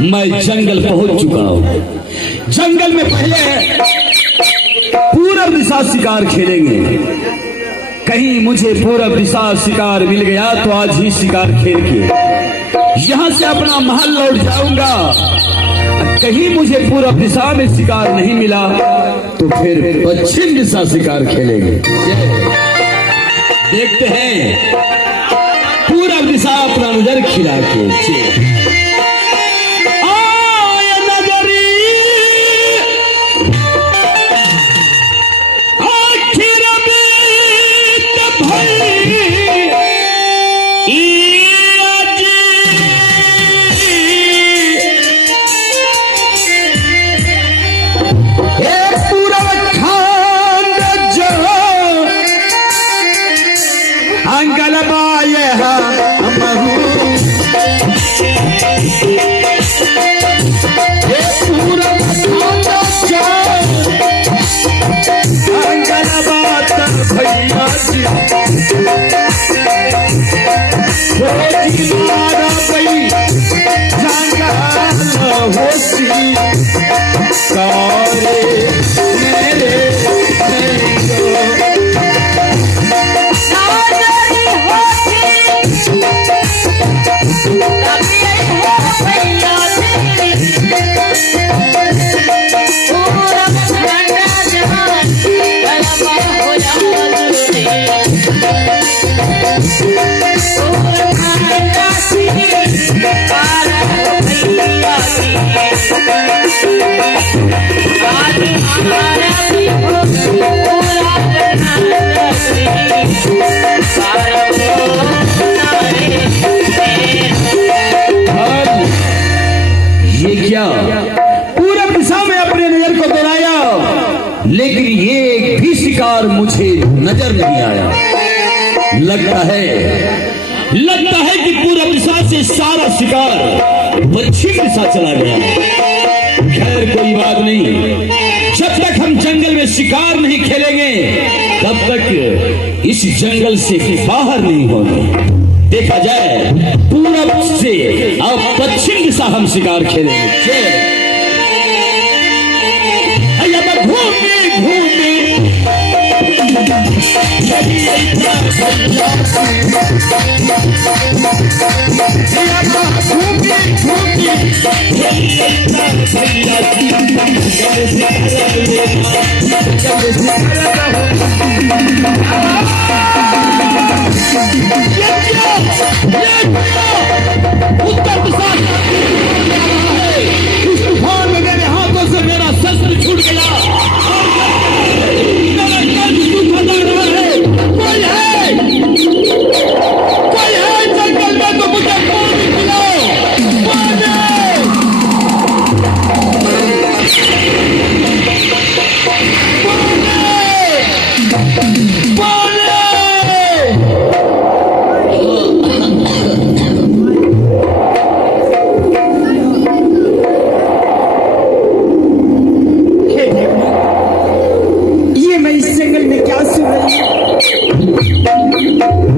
मैं जंगल पहुंच चुका हूं। जंगल में पहले पूरब दिशा शिकार खेलेंगे। कहीं मुझे पूरब दिशा शिकार मिल गया तो आज ही शिकार खेल के यहां से अपना महल लौट जाऊंगा। कहीं मुझे पूरब दिशा में शिकार नहीं मिला तो फिर पश्चिम दिशा शिकार खेलेंगे। देखते हैं पूरब दिशा अपना नजर खिला के। पूरब दिशा में अपने नजर को दौड़ाया, लेकिन ये एक भी शिकार मुझे नजर नहीं आया। लगता है कि पूरब दिशा से सारा शिकार पश्चिम दिशा चला गया। खैर कोई बात नहीं, जब तक हम जंगल में शिकार नहीं खेलेंगे तब तक इस जंगल से बाहर नहीं होंगे। देखा जाए पूरब से अब पश्चिम दिशा हम शिकार खेलेंगे। घूमे घूमे उत्तर दिशा इस तूफान में मेरे हाथों से मेरा शस्त्र छूट गया। कोई है जंगल में तो मुझे पानी पिलाओ।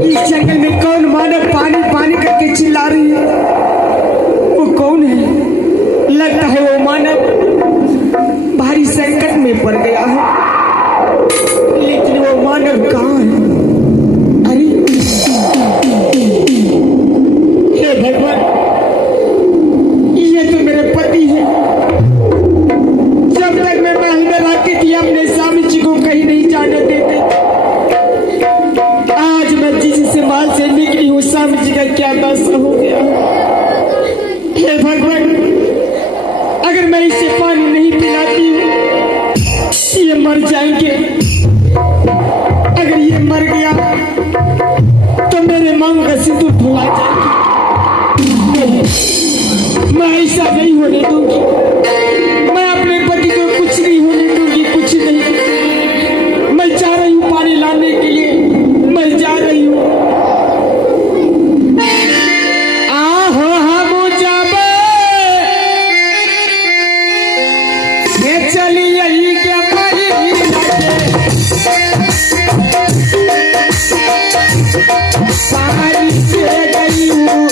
इस जंगल में कौन मानव पानी पानी करके चिल्ला रही है? वो कौन है? लगता है वो मानव भारी संकट में पड़ गया है, लेकिन वो मानव कहाँ है? अरे हे भगवान, ये तो मेरे पति है। जब तक मैं महल में रहती थी अपने स्वामी जी को कहीं नहीं जाने देते। माल से निकली हूँ, स्वामी जी का क्या दशा हो गया। हे भगवान, अगर मैं इसे पानी नहीं पिलाती हूँ ये मर जाएंगे। अगर ये मर गया तो मेरे मांग का सिंदूर धुला जाएगी। मैं ऐसा नहीं होने दूंगी। मैं अपने पति को कुछ नहीं होने दूंगी, कुछ नहीं। मैं जा रही हूँ पानी लाने के लिए, मैं जा रही हूँ। पानी से गई हूँ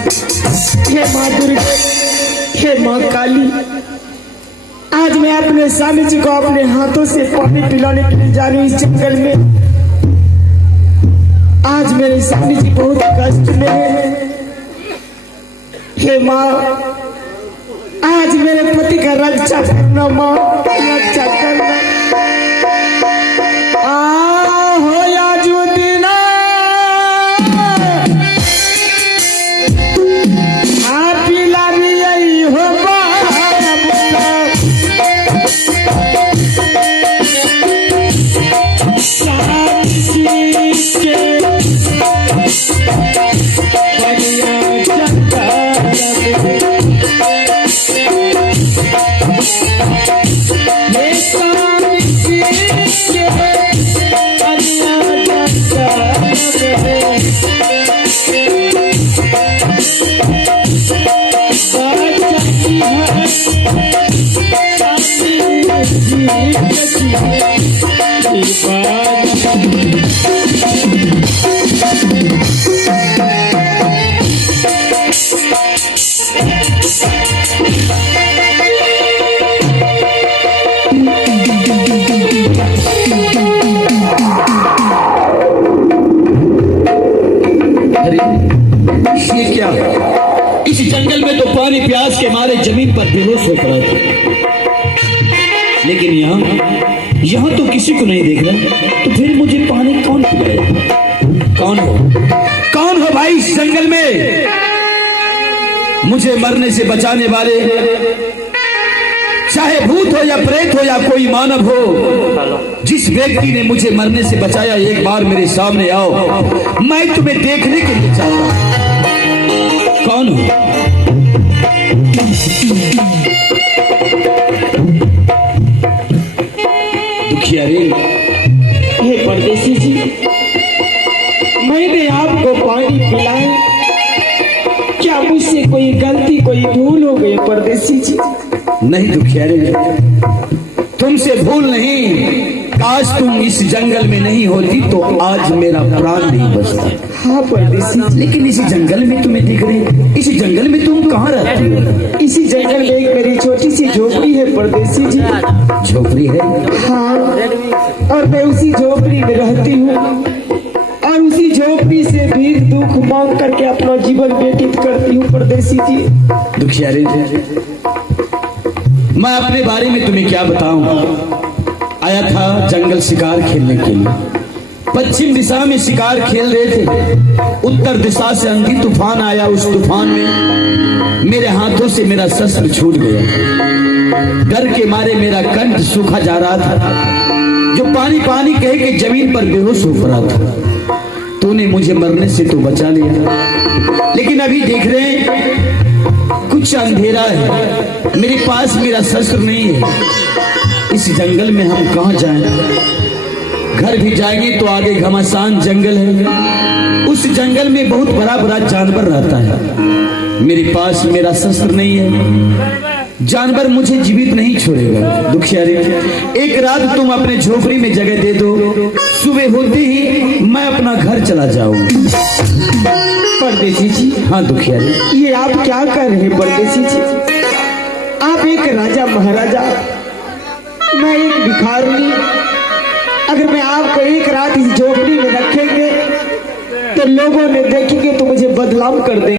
हे माँ दुर्गा, हे माँ काली, आज मैं अपने स्वामी जी को अपने हाथों से पानी पिलाने के लिए जा रही हूँ इस जंगल में। आज मेरे स्वामी जी बहुत कष्ट में हैं। हे माँ, आज मेरे पति का रक्षा करना माँ, रक्षा करना। हो या जो दिना आप पिला भी यही हो इस जंगल में तो पानी प्यास के मारे जमीन पर बेहोश हो पड़ा था, लेकिन यहाँ तो किसी को नहीं देख रहा। तो फिर मुझे पानी कौन पिलाएगा? कौन हो भाई इस जंगल में मुझे मरने से बचाने वाले? चाहे भूत हो या प्रेत हो या कोई मानव हो, जिस व्यक्ति ने मुझे मरने से बचाया, एक बार मेरे सामने आओ, मैं तुम्हें देखने के लिए चाहता हूं। कौन हो? दुखियारी। हे परदेसी जी, मैंने आपको पानी पिलाया, क्या मुझसे कोई गलती, कोई भूल हो गई परदेसी जी? नहीं दुखियारी, तुमसे भूल नहीं। काश तुम इस जंगल में नहीं होती तो आज मेरा प्राण नहीं बचता। हाँ परदेसी, लेकिन इसी जंगल में तुम्हें दिख रही, इसी जंगल में तुम कहाँ रहती हो? इसी जंगल में एक मेरी छोटी सी झोपड़ी है परदेसी जी। झोपड़ी है? हाँ, और मैं उसी झोपड़ी में रहती हूँ और उसी झोपड़ी से भीख दुख मांग करके अपना जीवन व्यतीत करती हूँ परदेसी जी। दुखियारी, मैं अपने बारे में तुम्हें क्या बताऊं? आया था जंगल शिकार खेलने के लिए। पश्चिम दिशा में शिकार खेल रहे थे, उत्तर दिशा से आंधी तूफान आया। उस तूफान में मेरे हाथों से मेरा शस्त्र छूट गया। डर के मारे मेरा कंठ सूखा जा रहा था, जो पानी पानी कह के जमीन पर बेहोश हो पड़ा था। तूने मुझे मरने से तो बचा लिया, लेकिन अभी देख रहे हैं कुछ अंधेरा है, मेरे पास मेरा शस्त्र नहीं है। इस जंगल में हम कहाँ जाएं? घर भी जाएंगे तो आगे घमासान जंगल है, उस जंगल में बहुत बड़ा बड़ा जानवर रहता है। मेरे पास मेरा शस्त्र नहीं है, जानवर मुझे जीवित नहीं छोड़ेगा। दुखियारी, एक रात तुम अपने झोपड़ी में जगह दे दो, सुबह होते ही मैं अपना घर चला जाऊंगा। परदेसी जी। हाँ दुखियारी। ये आप क्या कर रहे हैं परदेसी जी? आप एक राजा महाराजा, मैं एक भिखारी। अगर मैं आपको एक रात इस झोपड़ी में रखेंगे तो लोगों ने देखेंगे तो मुझे बदनाम कर देंगे।